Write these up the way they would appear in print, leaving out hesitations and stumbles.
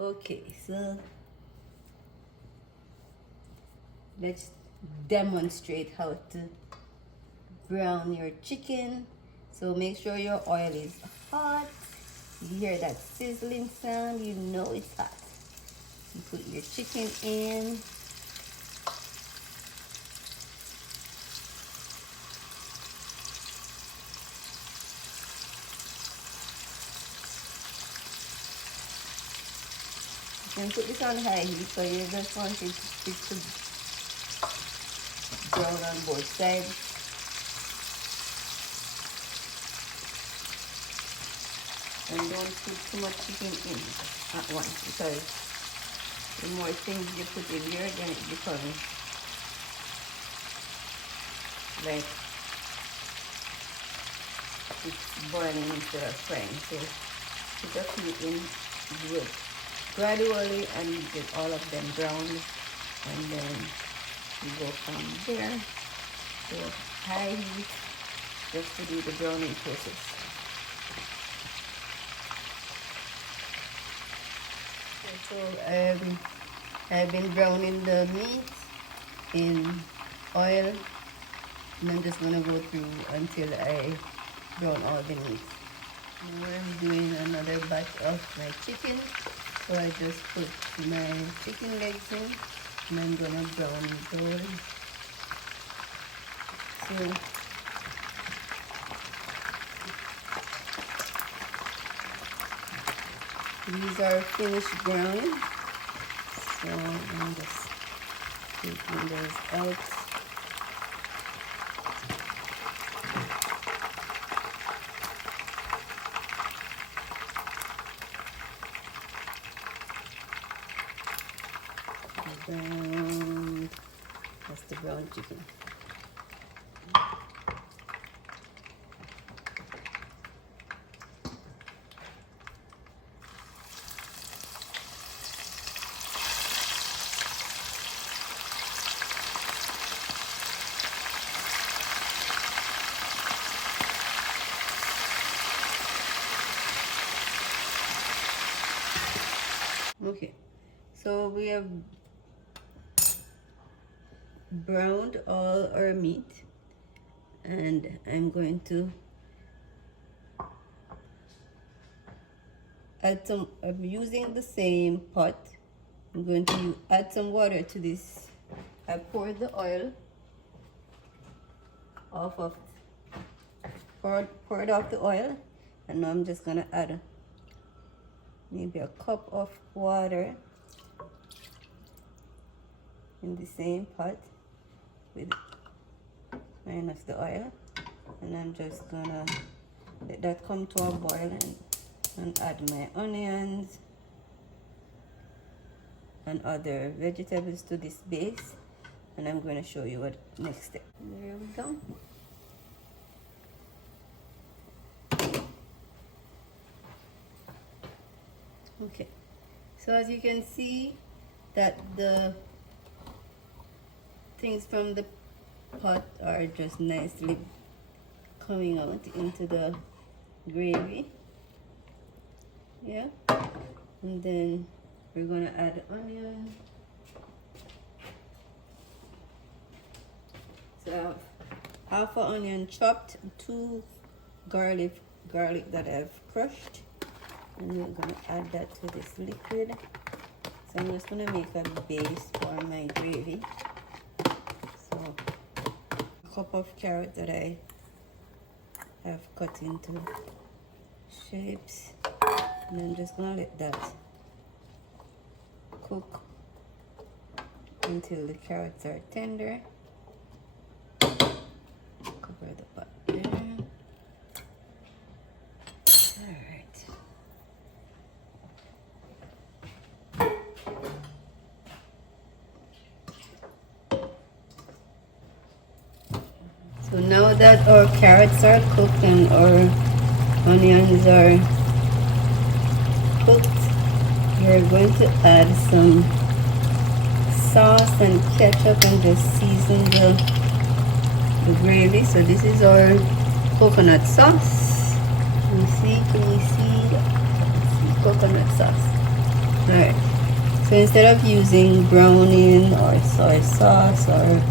Okay, so let's demonstrate how to brown your chicken. So make sure your oil is hot. You hear that sizzling sound, you know it's hot. You put your chicken in. You can put this on high heat, so you just want it to brown on both sides. And don't put too much chicken in at once, because the more things you put in here, then it becomes like it's burning instead of frying. So put a few in good gradually and get all of them browned, and then you go from there to high heat just to do the browning process. So I've been browning the meat in oil, and I'm just gonna go through until I brown all the meat. Now I'm doing another batch of my chicken, so I just put my chicken legs in, and I'm gonna brown those. So these are finished browning, so I'm just taking those out. Brown, that's the brown chicken. Okay, so we have browned all our meat, and I'm going to add some. I'm using the same pot. I'm going to add some water to this. I poured the oil off of poured off the oil, and now I'm just gonna add maybe a cup of water in the same pot with minus the oil, and I'm just gonna let that come to a boil and add my onions and other vegetables to this base, and I'm going to show you what next step. There we go. Okay, so as you can see that the things from the pot are just nicely coming out into the gravy. Yeah, and then we're gonna add onion. So half an onion chopped, 2 garlic that I've crushed, and we're gonna add that to this liquid. So I'm just gonna make a base for my gravy. So a cup of carrot that I have cut into shapes, and I'm just gonna let that cook until the carrots are tender. Cover the pot there. Alright. So now that our carrots are cooked and our onions are cooked, we're going to add some sauce and ketchup and just season the gravy. So this is our coconut sauce. Can you see coconut sauce? Right. So instead of using browning or soy sauce or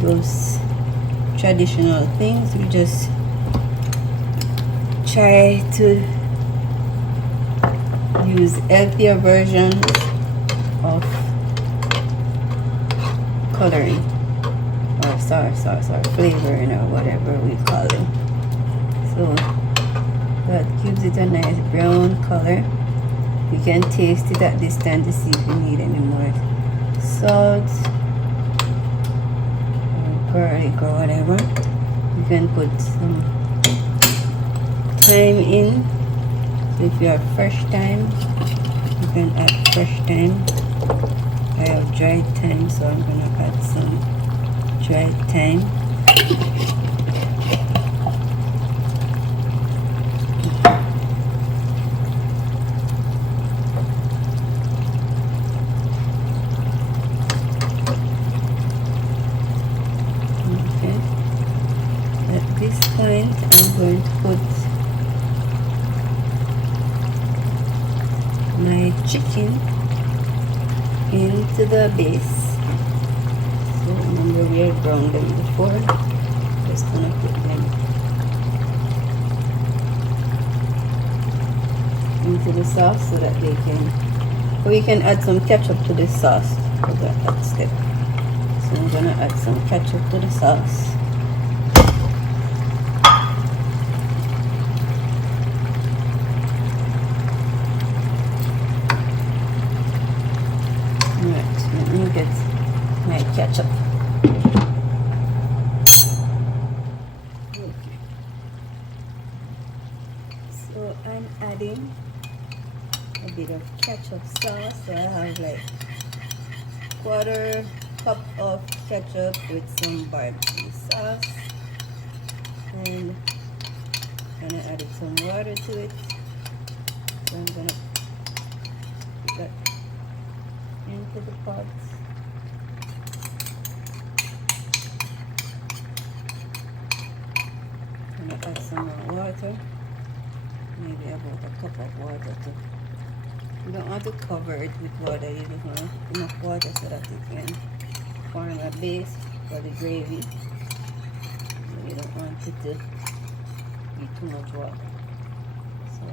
those traditional things, we just try to use healthier versions of coloring or flavoring or whatever we call it. So that gives it a nice brown color. You can taste it at this time to see if you need any more salt or garlic or whatever. You can put some thyme in. So if you have fresh thyme, you can add fresh thyme. I have dried thyme, so I'm gonna add some dried thyme. Okay. At this point, I'm going to put my chicken into the base. So remember we had browned them before. Just gonna put them into the sauce so that they can. We can add some ketchup to this sauce for that step. So I'm gonna add some ketchup to the sauce. Let me get my ketchup. Okay. So I'm adding a bit of ketchup sauce. So I have like 1/4 cup of ketchup with some barbecue sauce. And I'm gonna add some water to it. So I'm gonna put that into the pot. I'm gonna add some more water, maybe about a cup of water too. You don't want to cover it with water, you just want enough water so that it can form a base for the gravy. So you don't want it to be too much water. So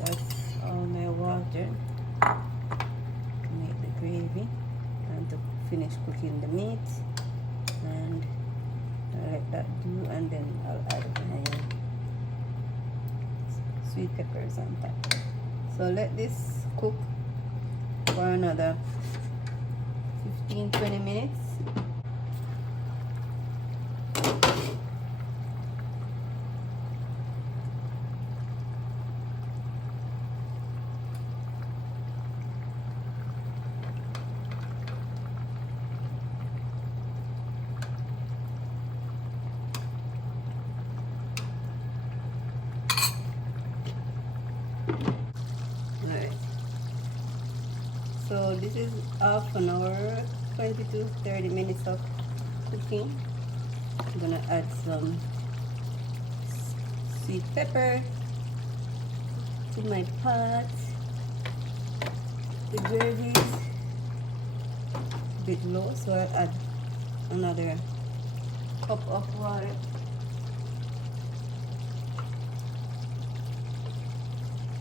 that's all my water to make the gravy and to finish cooking the meat. And I'll let that do, and then I'll add my sweet peppers on top. So let this cook for another 15-20 minutes. So this is half an hour, 20 to 30 minutes of cooking. I'm gonna add some sweet pepper to my pot. The gravy is a bit low, so I'll add another cup of water.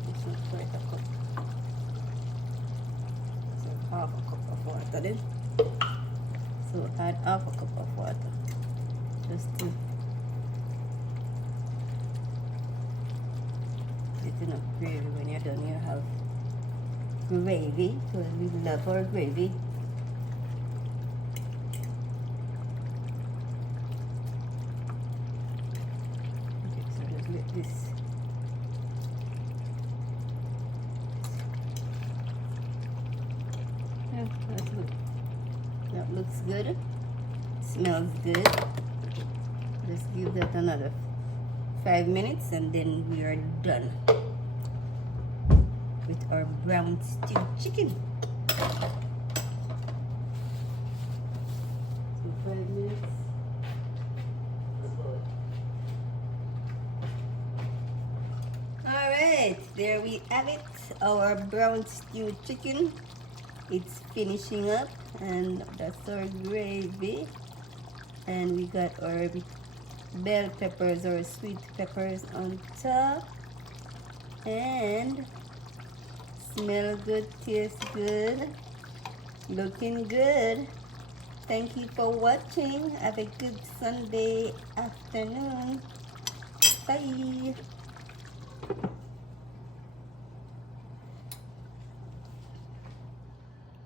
It's not quite a cup. Half a cup of water then. So add half a cup of water just to get enough gravy. When you're done, you have gravy, because we love our gravy. Okay, so just let this that looks good, smells good. Just give that another 5 minutes and then we are done with our brown stewed chicken. So 5 minutes. Alright, right, there we have it, our brown stewed chicken. It's finishing up, and that's our gravy. And we got our bell peppers or sweet peppers on top. And smell good, tastes good, looking good. Thank you for watching. Have a good Sunday afternoon. Bye.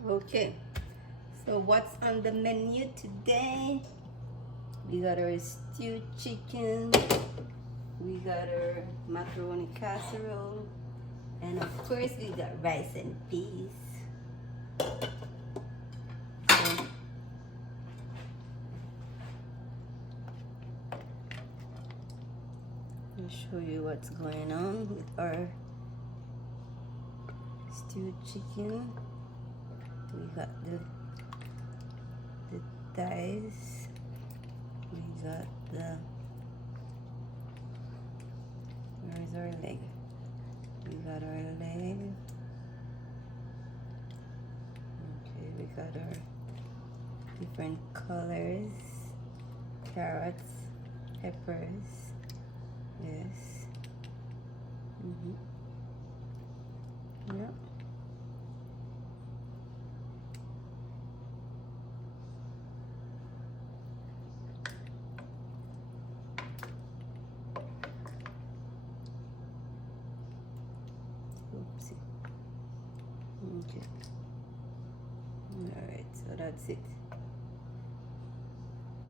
Okay, so what's on the menu today? We got our stewed chicken, we got our macaroni casserole, and of course we got rice and peas. So, I'll show you what's going on with our stewed chicken. We got the thighs. We got where's our leg? We got our leg. Okay, we got our different colors. Carrots, peppers. Yes. Yep. Oopsie. Okay. All right, so that's it.